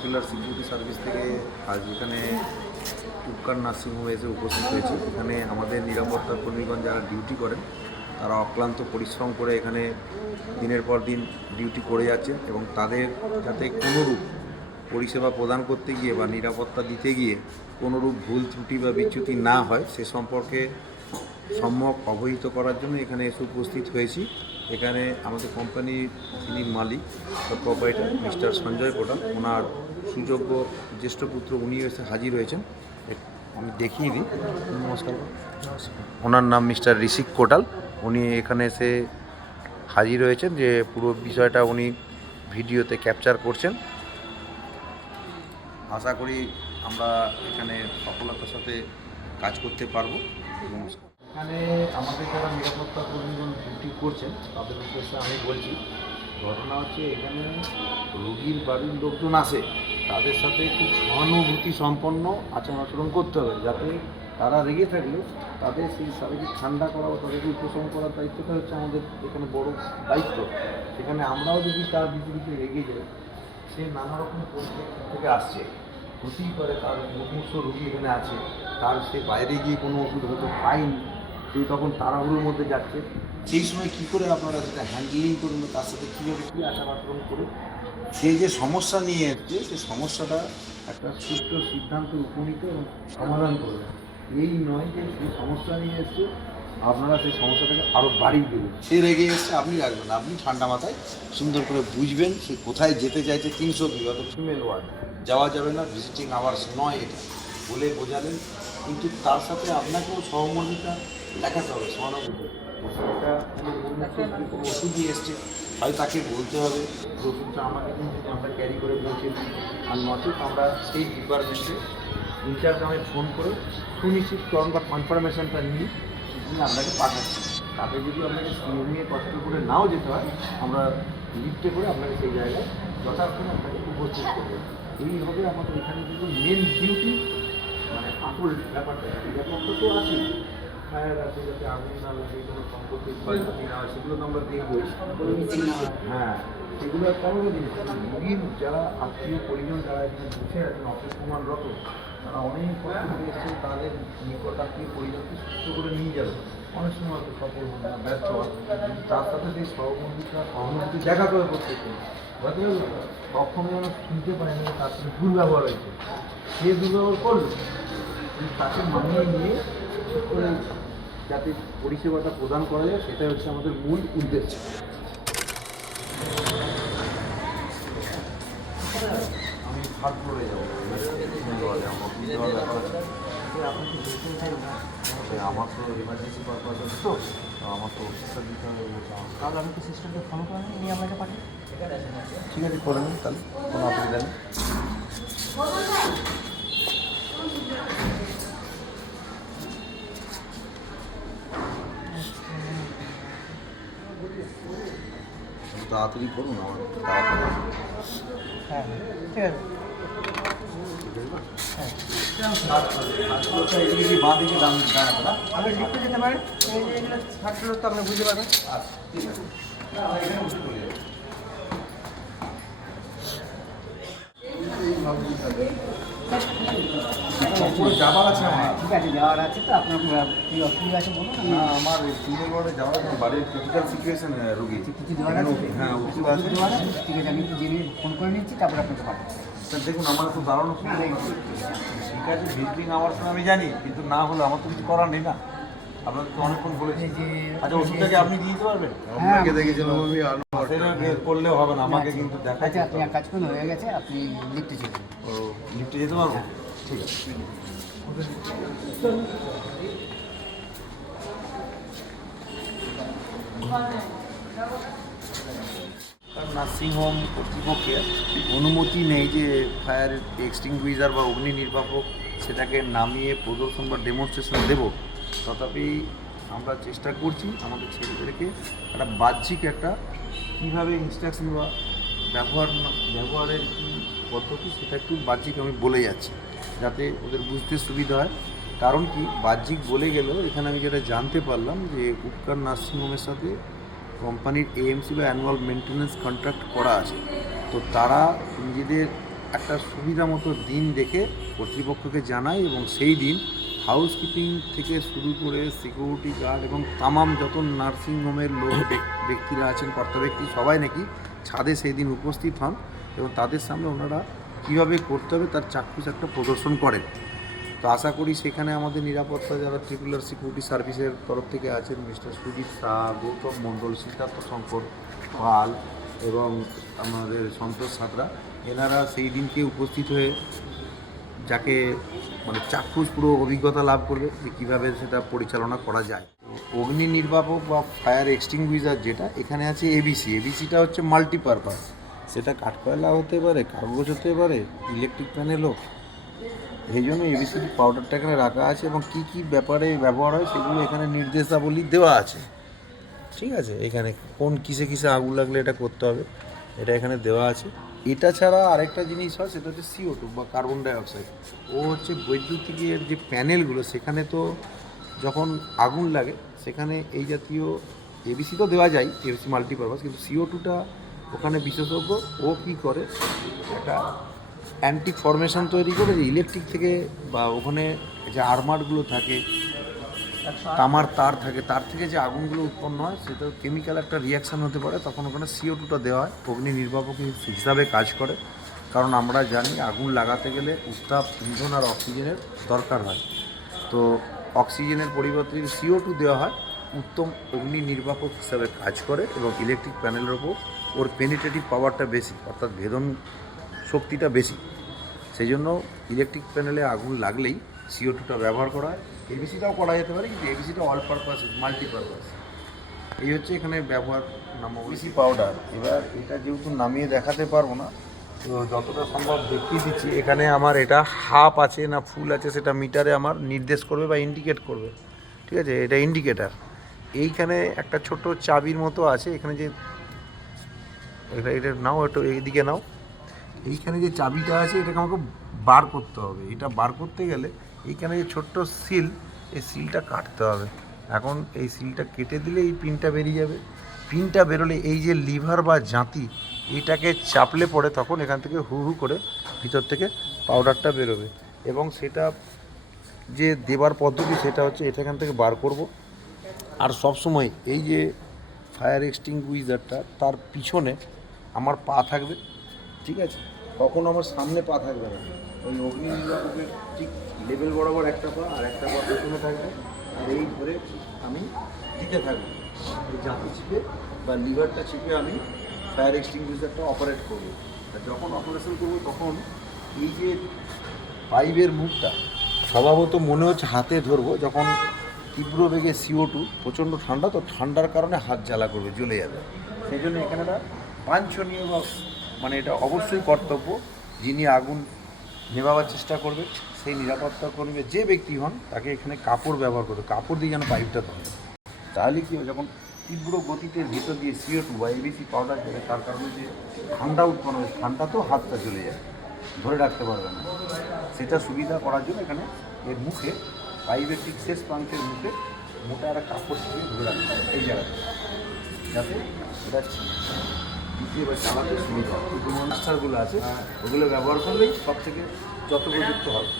মাল্টিপিলার security service থেকে আজ এখানে উপকার নার্সিংহোমে এসে উপস্থিত হয়েছি। এখানে আমাদের নিরাপত্তা কর্মীগণ যারা ডিউটি করেন তারা অক্লান্ত পরিশ্রম করে এখানে দিনের পর দিন ডিউটি করে যাচ্ছেন এবং তাদের যাতে কোনোরূপ পরিষেবা প্রদান করতে গিয়ে বা নিরাপত্তা দিতে গিয়ে কোনোরূপ ভুল ত্রুটি বা বিচ্যুতি না হয় সে সম্পর্কে সম্যক অবহিত করার জন্য এখানে এসে উপস্থিত হয়েছি। এখানে আমাদের কোম্পানির যিনি মালিক বা প্রোপাইটার মিস্টার সঞ্জয় কোটাল, ওনার সুযোগ্য জ্যেষ্ঠ পুত্র উনিও এসে হাজির হয়েছেন। আমি দেখিয়ে দিই। নমস্কার। ওনার নাম মিস্টার ঋষিক কোটাল। উনি এখানে এসে হাজির হয়েছেন, যে পুরো বিষয়টা উনি ভিডিওতে ক্যাপচার করছেন। আশা করি আমরা এখানে সফলতার সাথে কাজ করতে পারবো। নমস্কার। এখানে আমাদের যারা নিরাপত্তা কর্মীগণ ডিউটি করছেন তাদের উদ্দেশ্যে আমি বলছি, ঘটনা হচ্ছে এখানে রোগীর বাড়ির লোকজন আসে, তাদের সাথে একটু সহানুভূতি সম্পন্ন আচরণ আচরণ করতে হবে, যাতে তারা রেগে থাকলেও তাদের সেই শারীরিক ঠান্ডা করা বা তাদেরকে উপশম করার দায়িত্বটা হচ্ছে আমাদের এখানে বড় দায়িত্ব। সেখানে আমরাও যদি তার বিপরীতে রেগে যাই, সে নানা রকম পরিস্থিতি থেকে আসছে, হতেই পারে তার মুমূর্ষু রোগী এখানে আছে, তার সে বাইরে গিয়ে কোনো ওষুধ হয়তো পায়নি, সে তখন তাড়াহুড়োর মধ্যে যাচ্ছে। সেই সময় কী করে আপনারা সেটা হ্যান্ডেলিং করুন, তার সাথে কীভাবে কী আচার আচরণ করে সে যে সমস্যা নিয়ে এসছে সেই সমস্যাটা একটা সুষ্ঠু সিদ্ধান্তে উপনীত এবং সমাধান করবে। এই নয় যে সেই সমস্যা নিয়ে এসছে আপনারা সেই সমস্যাটাকে আরও বাড়িয়ে দেবেন। সে রেগে এসছে, আপনি রাখবেন না, আপনি ঠান্ডা মাথায় সুন্দর করে বুঝবেন সে কোথায় যেতে চাইছে। 300 বিগত ফিমেল ওয়ার্ড যাওয়া যাবে না, ভিজিটিং আওয়ার্স নয়, এটা বলে বোঝালেন। কিন্তু তার সাথে আপনাকেও সহমর্মিতা দেখাতে হবে, সহানুভূতি। ওষুধটা কোনো ওষুধ নিয়ে এসছে, হয় তাকে বলতে হবে ওষুধটা আমাকে কিন্তু আমরা ক্যারি করে পৌঁছে দিই, আর নচেত আমরা সেই ডিপার্টমেন্টে ইনচার্জ আমি ফোন করে সুনিশ্চিতকরণ বা কনফার্মেশনটা নিয়ে আপনাকে পাঠাচ্ছি। তাতে যদি আপনাকে নিয়ে কষ্ট করে নাও যেতে হয়, আমরা লিফটে করে আপনাকে সেই জায়গায় যথার্থে আপনাকে উপস্থিত করবো। এইভাবে আমাদের এখানে কিন্তু মেন ডিউটি, মানে আসল ব্যাপারটা তো আছে, ফায়ার আছে, যাতে আগুন না লাগে, কোনো সম্পত্তির ক্ষয়ক্ষতি না হয়, সেগুলো তো আমরা দেখবই। হ্যাঁ, সেগুলো একটা আমাদের জিনিস। রোগীর যারা আত্মীয় পরিজন যারা এখানে বসে আছেন অফিস প্রমাণরত, তারা অনেক কষ্ট করে এসেছেন তাদের নিকট আত্মীয় পরিজনকে সুস্থ করে নিয়ে যাবে। অনেক সময় হয়তো সফল হন না, ব্যর্থ হয়, কিন্তু তার সাথে সেই সহানুভূতি দেখাতে হবে প্রত্যেককে। যাতে কখনো যেন শুনতে পারে না তার সাথে দুর্ব্যবহার হয়েছে, সে দুর্ব্যবহার করলো তাকে মানিয়ে নিয়ে ঠিক করে যাতে পরিষেবাটা প্রদান করা যায়, সেটাই হচ্ছে আমাদের মূল উদ্দেশ্য। আমি থার্ড ফ্লোরে যাবো, আমার ব্যাপার আছে। আমার তো এমার্জেন্সি পারপাস আছে, তো আমার তো অফিসটা দিতে হবে। তাহলে আমি কি সিস্টেমটা ফলো করে নিয়ে আপনাকে পাঠাই? ঠিক আছে, করে নিন, তাহলে কোনো অসুবিধা নেই। তাড়াতাড়ি করুন, আমার তাড়াতাড়ি। হ্যাঁ ঠিক আছে। বাঁ দিকে দাঁড়াতে না, আপনি লিখতে যেতে পারেন, এই যে এগুলো থাকলে তো আপনি বুঝতে পারবেন। আচ্ছা ঠিক আছে। যাবার আছে আমার, ঠিক আছে, যাওয়ার আছে তো আপনার কি অসুবিধা আছে বলুন। না আমার ফিমেল ওয়ার্ডে যাওয়ার আছে, বাড়ির ক্রিটিক্যাল সিচুয়েশন রোগী। কিছু দেওয়ার আছে? হ্যাঁ, ওষুধ আছে। ঠিক আছে, আমি একটু জেনে ফোন করে নিচ্ছি, তারপর আপনাকে পাঠাচ্ছি। স্যার দেখুন, আমার একটু দাঁড়ানো ঠিক আছে, ভিজিটিং আওয়ার্স আমি জানি, কিন্তু না হলে আমার তো কিছু করার নেই না। আপনাদের তো অনেকক্ষণ বলেছি। আচ্ছা, ওষুধটাকে আপনি দিয়ে দিতে পারবেন? আপনাকে দেখেছিলাম আমি, সেটা করলেও হবে না, আমাকে কিন্তু দেখা। আচ্ছা, আপনি এক কাজ করুন, হয়ে গেছে, আপনি লিখতে চলুন। ও, লিফটে যেতে পারবো? ঠিক আছে। নার্সিংহোম কর্তৃপক্ষের অনুমতি নেই যে ফায়ার এক্সটিংগুইজার বা অগ্নি নির্বাপক সেটাকে নামিয়ে প্রদর্শন বা ডেমনস্ট্রেশন দেব। তথাপি আমরা চেষ্টা করছি আমাদের ছেলেদেরকে একটা বাহ্যিক একটা কীভাবে ইনস্ট্রাকশন বা ব্যবহারের কী পদ্ধতি সেটা একটু বাহ্যিক আমি বলে যাচ্ছি, যাতে ওদের বুঝতে সুবিধা হয়। কারণ কি, বাহ্যিক বলে গেলেও এখানে আমি যেটা জানতে পারলাম যে উপকার নার্সিংহোমের সাথে কোম্পানির এএমসি বা অ্যানুয়াল মেনটেন্যান্স কন্ট্রাক্ট করা আছে। তো তারা নিজেদের একটা সুবিধা মতো দিন দেখে কর্তৃপক্ষকে জানাই এবং সেই দিন হাউসকিপিং থেকে শুরু করে সিকিউরিটি গার্ড এবং তামাম যত নার্সিংহোমের লোক ব্যক্তিরা আছেন কর্তা ব্যক্তি সবাই নাকি ছাদে সেই দিন উপস্থিত হন এবং তাদের সামনে ওনারা কীভাবে করতে হবে তার চাক্ষুষ একটা প্রদর্শন করেন। তো আশা করি সেখানে আমাদের নিরাপত্তা যারা ট্রিপুলার সিকিউরিটি সার্ভিসের তরফ থেকে আছেন মিস্টার সুজিত শাহ, গৌতম মণ্ডল, সিদ্ধার্থ শঙ্কর পাল এবং আমাদের সন্তোষ সাঁতরা, এনারা সেই দিনকে উপস্থিত হয়ে যাকে মানে চাক্ষুষ পুরো অভিজ্ঞতা লাভ করবে যে কীভাবে সেটা পরিচালনা করা যায়। অগ্নি নির্বাপক বা ফায়ার এক্সটিংগুইজার যেটা এখানে আছে এবিসিটা হচ্ছে মাল্টিপারপাস, সেটা কাঠকয়লা হতে পারে, কাগজ হতে পারে, ইলেকট্রিক প্যানেলও। এই জন্য এবিসি পাউডারটা এখানে রাখা আছে এবং কী কী ব্যাপারে ব্যবহার হয় সেগুলো এখানে নির্দেশাবলী দেওয়া আছে। ঠিক আছে, এখানে কোন কিসে কিসে আগুন লাগলে এটা করতে হবে এটা এখানে দেওয়া আছে। এটা ছাড়া আরেকটা জিনিস হয় সেটা হচ্ছে CO2 বা কার্বন ডাইঅক্সাইড। ও হচ্ছে বৈদ্যুতিকের যে প্যানেলগুলো সেখানে তো যখন আগুন লাগে সেখানে এই জাতীয় এবিসি তো দেওয়া যায়, এবিসি মাল্টিপারপাস, কিন্তু CO2টা ওখানে বিশেষজ্ঞ ও কী করে একটা অ্যান্টি ফরমেশন তৈরি করে যে ইলেকট্রিক থেকে বা ওখানে যে আর্মারগুলো থাকে, তামার তার থাকে, তার থেকে যে আগুনগুলো উৎপন্ন হয় সেটা কেমিক্যাল একটা রিয়াকশান হতে পারে, তখন ওখানে CO2টা দেওয়া হয়, অগ্নি নির্বাপক হিসাবে কাজ করে। কারণ আমরা জানি আগুন লাগাতে গেলে উত্তাপ, ইন্ধন আর অক্সিজেনের দরকার হয়। তো অক্সিজেনের পরিবর্তে যদি CO2 দেওয়া হয় উত্তম অগ্নি নির্বাপক হিসাবে কাজ করে এবং ইলেকট্রিক প্যানেলের ওপর ওর পেনিট্রেটিভ পাওয়ারটা বেশি, অর্থাৎ ভেদন শক্তিটা বেশি। সেই জন্য ইলেকট্রিক প্যানেলে আগুন লাগলেই CO2টা ব্যবহার করা হয়। এবিসিটাও করা যেতে পারে, কিন্তু এবিসিটা অল পারপাস, মাল্টিপারপাস। এই হচ্ছে এখানে ব্যবহার নাম এবিসি পাউডার। এবার এটা যেহেতু নামিয়ে দেখাতে পারবো না, তো যতটা সম্ভব দেখিয়ে দিচ্ছি। এখানে আমার এটা হাফ আছে না ফুল আছে সেটা মিটারে আমার নির্দেশ করবে বা ইন্ডিকেট করবে। ঠিক আছে, এটা ইন্ডিকেটার। এইখানে একটা ছোট চাবির মতো আছে, এখানে যে এটা নাও, একটু এইদিকে নাও। এইখানে যে চাবিটা আছে এটাকে আমাকে বার করতে হবে। এটা বার করতে গেলে এইখানে যে ছোট্ট সিল, এই সিলটা কাটতে হবে। এখন এই সিলটা কেটে দিলে এই পিনটা বেরিয়ে যাবে। পিনটা বেরোলে এই যে লিভার বা জাঁতি এইটাকে চাপলে পড়ে তখন এখান থেকে হু হু করে ভিতর থেকে পাউডারটা বেরোবে এবং সেটা যে দেবার পদ্ধতি সেটা হচ্ছে এটা এখান থেকে বার করব। আর সবসময় এই যে ফায়ার এক্সটিংগুইজারটা তার পিছনে আমার পা থাকবে। ঠিক আছে, কখনো আমার সামনে পা থাকবে না। ওই অগ্নি নির্বাপকের ঠিক লেভেল বরাবর একটা পা আর একটা পা পেছনে থাকবে, আর এই ধরে আমি দিতে থাকবো। এই জাঁতি চিপে বা লিভারটা চিপে আমি ফায়ার এক্সটিংগুইজারটা অপারেট করবো। আর যখন অপারেশন করবো তখন এই যে পাইপের মুখটা স্বভাবত মনে হচ্ছে হাতে ধরবো, যখন তীব্র বেগে CO2 প্রচণ্ড ঠান্ডা, তো ঠান্ডার কারণে হাত জ্বালা করবে, জ্বলে যাবে। সেই জন্য এখানে একটা বাঞ্ছনীয় বা মানে এটা অবশ্যই কর্তব্য, যিনি আগুন নেভাবার চেষ্টা করবে সেই নিরাপত্তা কর্মী যে ব্যক্তি হন তাকে এখানে কাপড় ব্যবহার করবে, কাপড় দিয়ে যেন পাইপটা ধরে। তাহলে কী হয়, যখন তীব্র গতিতে ভিতর দিয়ে CO2 বা এবিসি পাউডার দেবে তার কারণে যে ঠান্ডা উৎপন্ন হয়, ঠান্ডাতেও হাতটা জ্বলে যায়, ধরে রাখতে পারবে না। সেটা সুবিধা করার জন্য এখানে এর মুখে, পাইপের ঠিক শেষ প্রান্তের মুখে মোটা একটা কাপড় ছিটিয়ে ধরে রাখতে হবে এই জায়গাতে, যাতে এটা দ্বিতীয় বা চালাতে সুবিধা হয়। যে মাস্টারগুলো আছে ওগুলো ব্যবহার করলেই সব থেকে যথোপযুক্ত হবে।